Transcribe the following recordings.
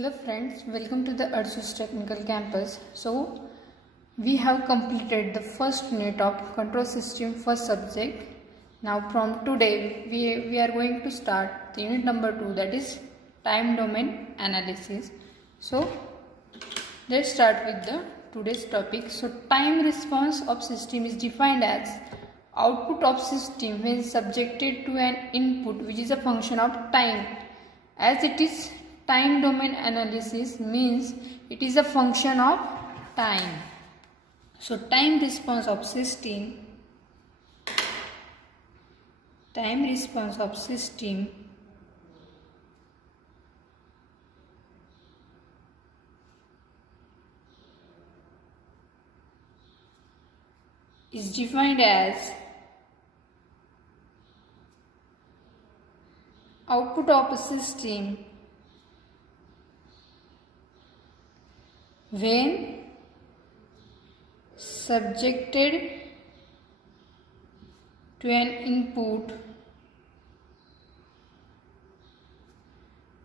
Hello friends, welcome to the Ursus Technical Campus. So we have completed the first unit of control system first subject. Now from today we are going to start the unit number 2, that is time domain analysis. So let's start with the today's topic. So time response of system is defined as output of system when subjected to an input which is a function of time. As it is time domain analysis means it is a function of time. So time response of system is defined as output of a system when subjected to an input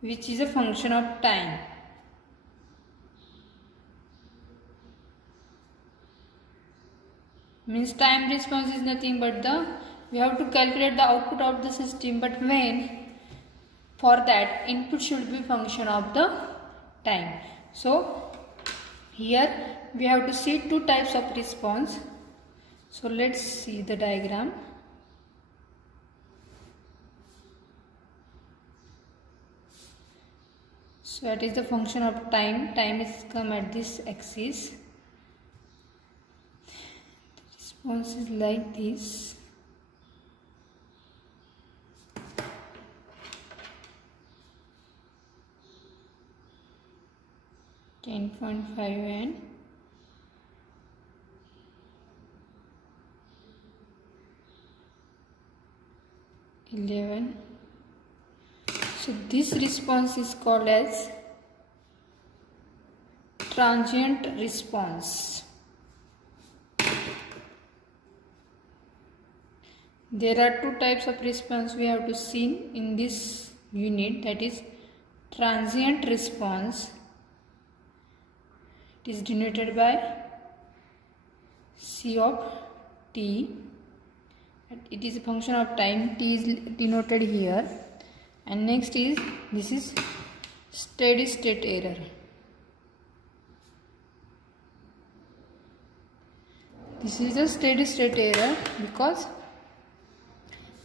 which is a function of time. Means time response is nothing but we have to calculate the output of the system, but when for that input should be function of the time. So here we have to see two types of response. So let's see the diagram. So that is the function of time. Time is come at this axis. The response is like this. .5 and 11. So this response is called as transient response. There are two types of response we have to see in this unit, that is transient response. It is denoted by C of t. It is a function of time. T is denoted here. And next is, this is steady state error. This is a steady state error because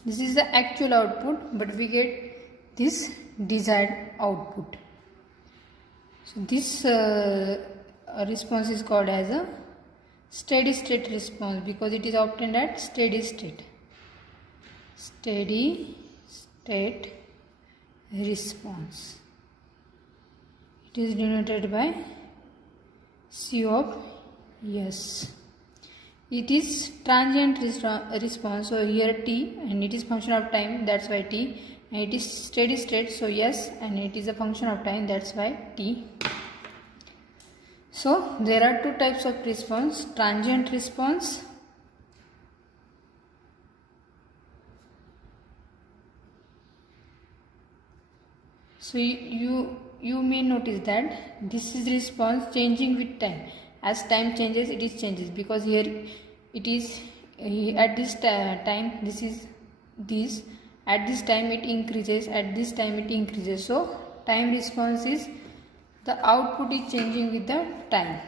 this is the actual output, but we get this desired output. So this response is called as a steady state response because it is obtained at steady state. Steady state response. It is denoted by C of S. It is transient response, so here T, and it is function of time, that's why T, and it is steady state, so S, and it is a function of time, that's why T. So there are two types of response: transient response so you may notice that this is response changing with time. As time changes, it is changes, because here it is at this time this is this, at this time it increases, at this time it increases. So time response is the output is changing with the time.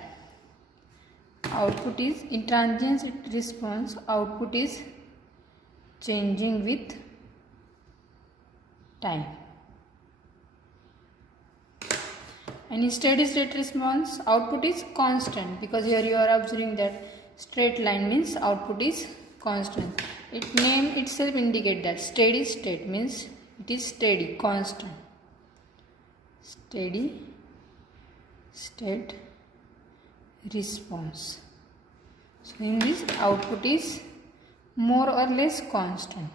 Output is in transient response, output is changing with time. And in steady state response, output is constant, because here you are observing that straight line means output is constant. It name itself indicate that steady state means it is steady, constant. Steady state response. So in this, output is more or less constant,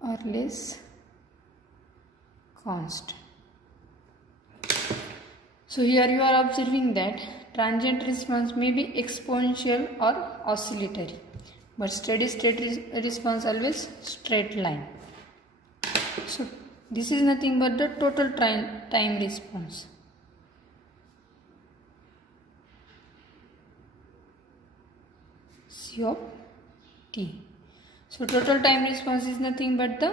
or less constant. So here you are observing that transient response may be exponential or oscillatory, but steady state response always straight line. So This is nothing but the total time response. C of t. So total time response is nothing but the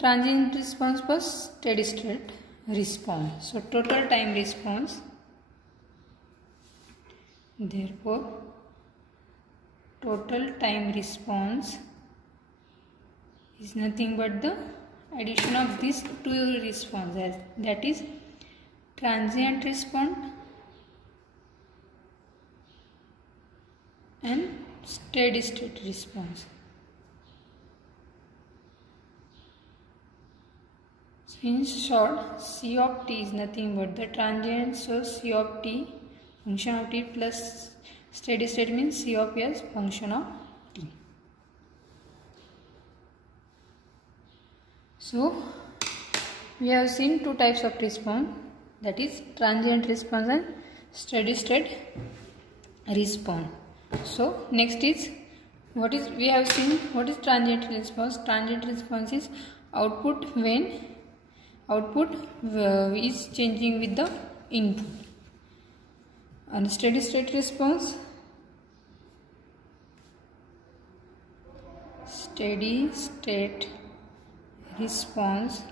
transient response plus steady state response. So total time response, therefore total time response is nothing but the addition of these two responses, that is transient response and steady state response. So in short, C of t is nothing but the transient. So C of t, function of t, plus steady state means C of s, function of t. So we have seen two types of response, that is transient response and steady state response. So next is we have seen what is transient response. Transient response is output when output is changing with the input, and steady state response, steady state response,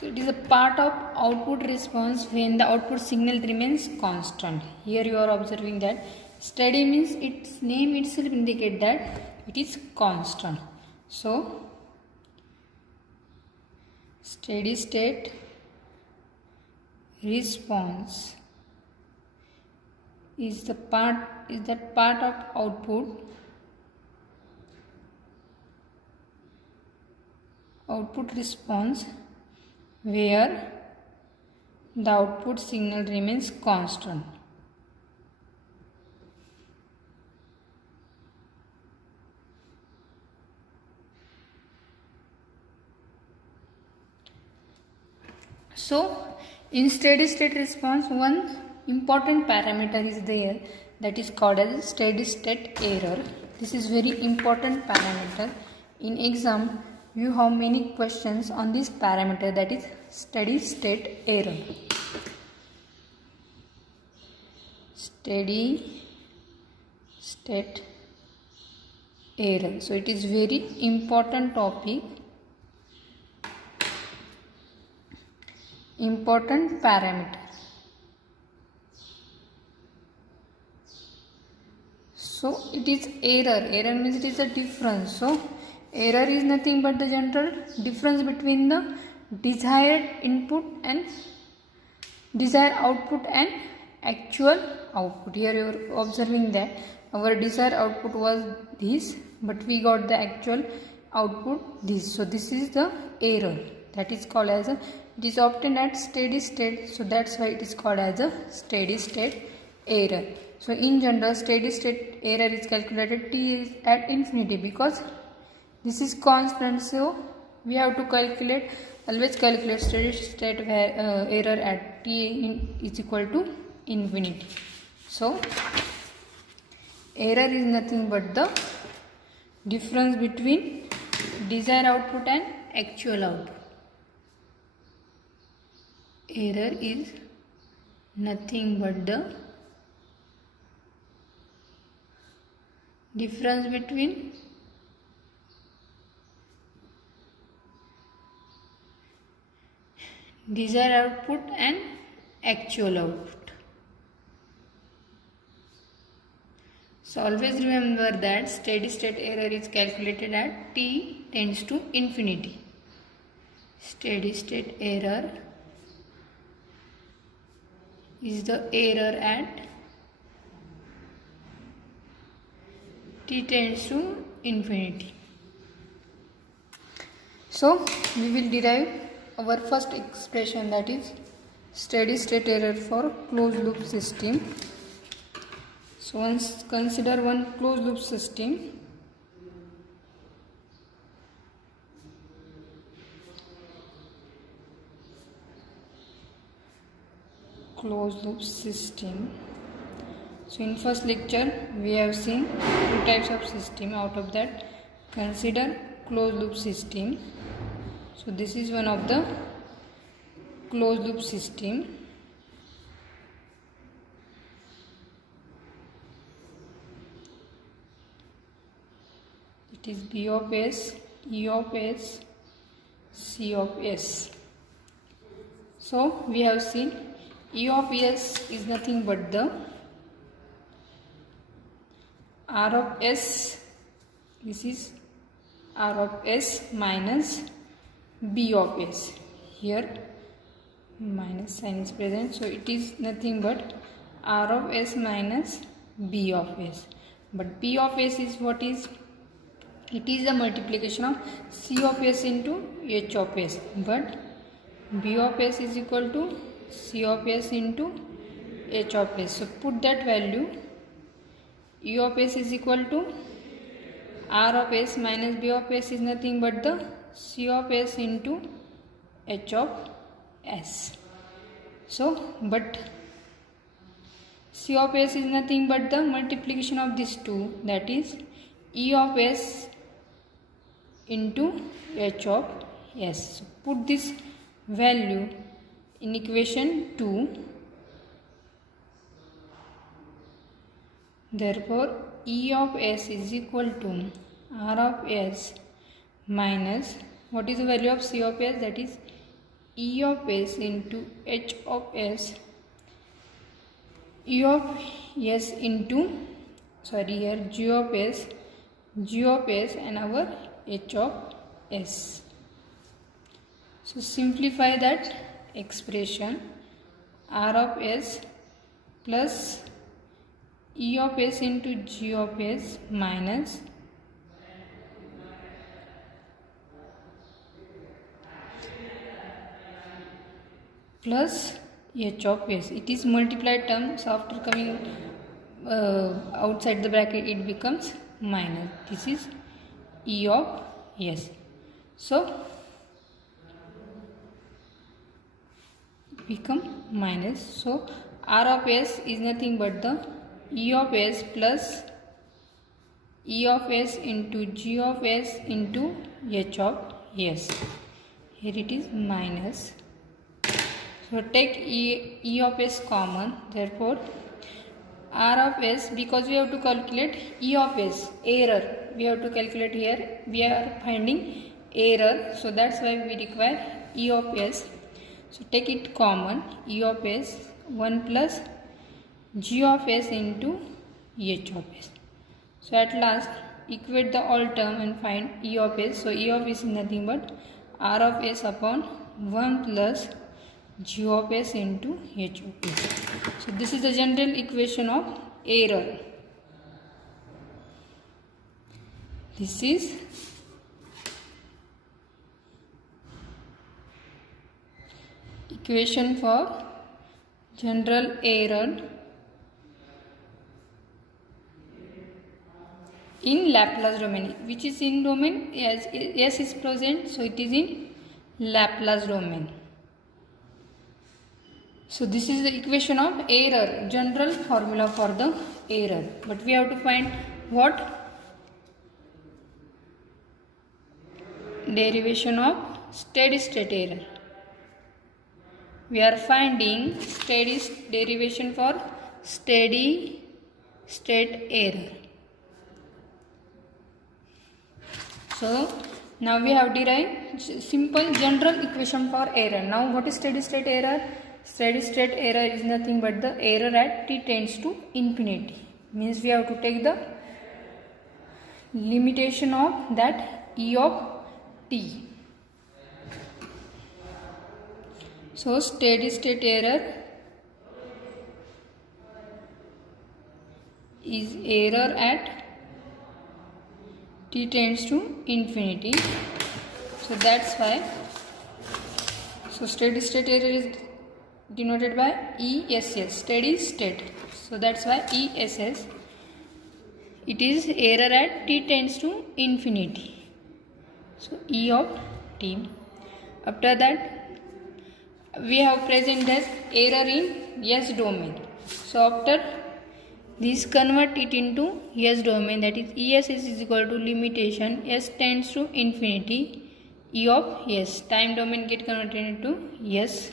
so it is a part of output response when the output signal remains constant. Here you are observing that steady means its name itself indicate that it is constant. So steady state response is that part of output response where the output signal remains constant. So in steady state response, one important parameter is there, that is called as steady state error. This is very important parameter. In exam you have many questions on this parameter, that is steady state error. Steady state error. So it is very important topic, important parameter. So it is error. Error means it is a difference. So error is nothing but the general difference between the desired input and desired output and actual output. Here you are observing that our desired output was this, but we got the actual output this. So this is the error, that is called as it is obtained at steady state. So that's why it is called as a steady state error. So in general, steady state error is calculated t is at infinity, because this is constant. So we have to always calculate steady state error at t is equal to infinity. So error is nothing but the difference between desired output and actual output. Error is nothing but the difference between desired output and actual output. So always remember that steady state error is calculated at t tends to infinity. Steady state error is the error at t tends to infinity. So we will derive our first expression, that is steady state error for closed loop system. So once consider one closed loop system. Closed loop system. So in first lecture we have seen two types of system. Out of that, consider closed loop system. So this is one of the closed loop system. It is B of S, E of S, C of S. So we have seen E of S is nothing but the R of S. This is R of S minus B of S. Here minus sign is present, so it is nothing but R of S minus B of S. But B of S is what is? It is the multiplication of C of S into H of S. But B of S is equal to C of S into H of S. So put that value. E of S is equal to R of S minus B of S is nothing but the C of S into H of S. So, but C of S is nothing but the multiplication of these two, that is E of S into H of S. So put this value in equation 2. Therefore, E of S is equal to R of S minus, what is the value of C of S? That is E of S into H of S. E of S into, here G of S and our H of S. So simplify that expression. R of S plus E of S into G of S minus plus H of S. It is multiplied term, so after coming outside the bracket it becomes minus. This is E of S. So become minus. So R of S is nothing but the E of S plus E of S into G of S into H of S. Here it is minus. So take E of S common. Therefore R of S, because we have to calculate E of S, error. We have to calculate here. We are finding error. So that's why we require E of S. So take it common. E of S 1 plus G of S into H of S. So at last equate the all term and find E of S. So E of S is nothing but R of S upon 1 plus G of S into H of S. So this is the general equation of error. This is equation for general error in Laplace domain, which is in domain as S is present, so it is in Laplace domain. So this is the equation of error, general formula for the error. But we have to find what? Derivation of steady state error. We are finding derivation for steady state error. So now we have derived simple general equation for error. Now what is steady state error? Steady state error is nothing but the error at t tends to infinity. Means we have to take the limitation of that E of t. So steady state error is error at t tends to infinity. So that's why. So steady state error is denoted by ESS, steady state. So that's why ESS. It is error at t tends to infinity. So E of t. After that, we have present as error in S domain. So after this convert it into S domain, that is Es is equal to limitation S tends to infinity E of S. Time domain get converted into S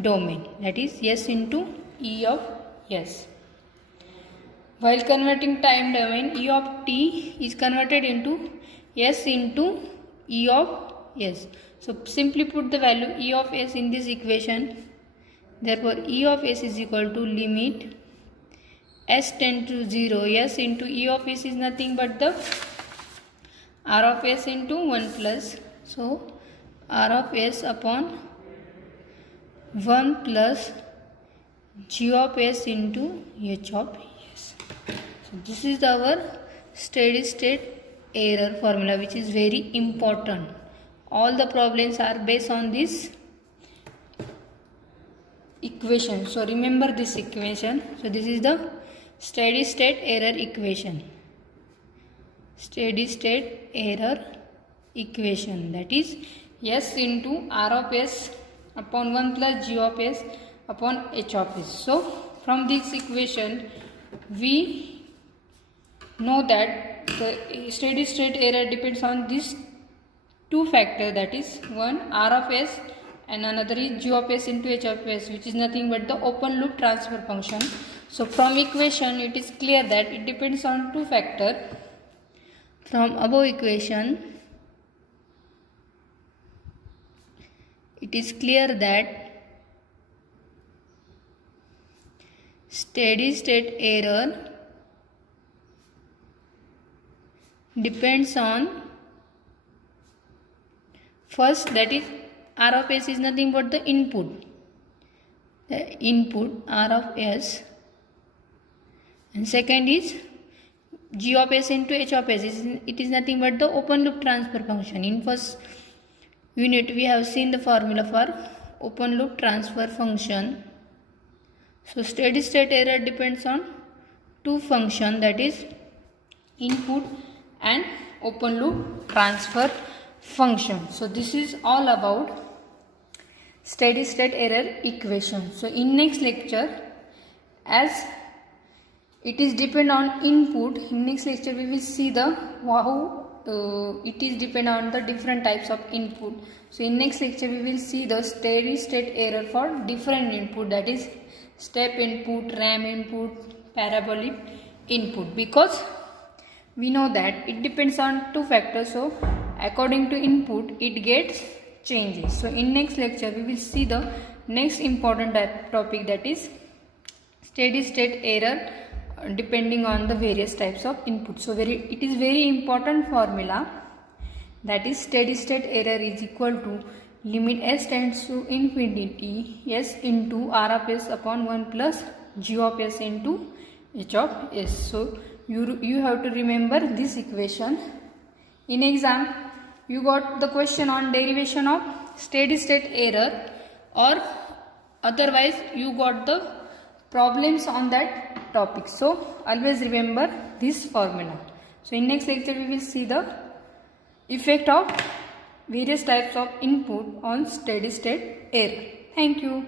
domain, that is S into E of S. While converting time domain, E of t is converted into S into E of S. So simply put the value E of S in this equation. Therefore E of S is equal to limit S tend to 0. S into E of S is nothing but the R of S into 1 plus. So R of S upon 1 plus G of S into H of S. So this is our steady state error formula, which is very important. All the problems are based on this equation. So remember this equation. So this is the steady state error equation. Steady state error equation, that is S into R of S upon 1 plus G of S upon H of S. So from this equation we know that the steady state error depends on these two factors, that is one R of S and another is G of S into H of S, which is nothing but the open loop transfer function. So from equation it is clear that it depends on two factors. From above equation it is clear that steady state error depends on first, that is R of S is nothing but the input R of S, and second is G of S into H of S. It is nothing but the open loop transfer function. In first unit we have seen the formula for open loop transfer function. So steady state error depends on two functions, that is input and open loop transfer function. So this is all about steady state error equation. So in next lecture, as it is depend on input, in next lecture we will see the how it is depend on the different types of input. So in next lecture we will see the steady state error for different input, that is step input, RAM input, parabolic input, because we know that it depends on two factors. So according to input it gets changes. So in next lecture we will see the next important topic, that is steady state error depending on the various types of input. So it is very important formula, that is steady state error is equal to limit S tends to infinity S into R of S upon 1 plus G of S into H of S. So you have to remember this equation. In exam you got the question on derivation of steady state error, or otherwise you got the problems on that topic. So always remember this formula. So in next lecture we will see the effect of various types of input on steady state error. Thank you.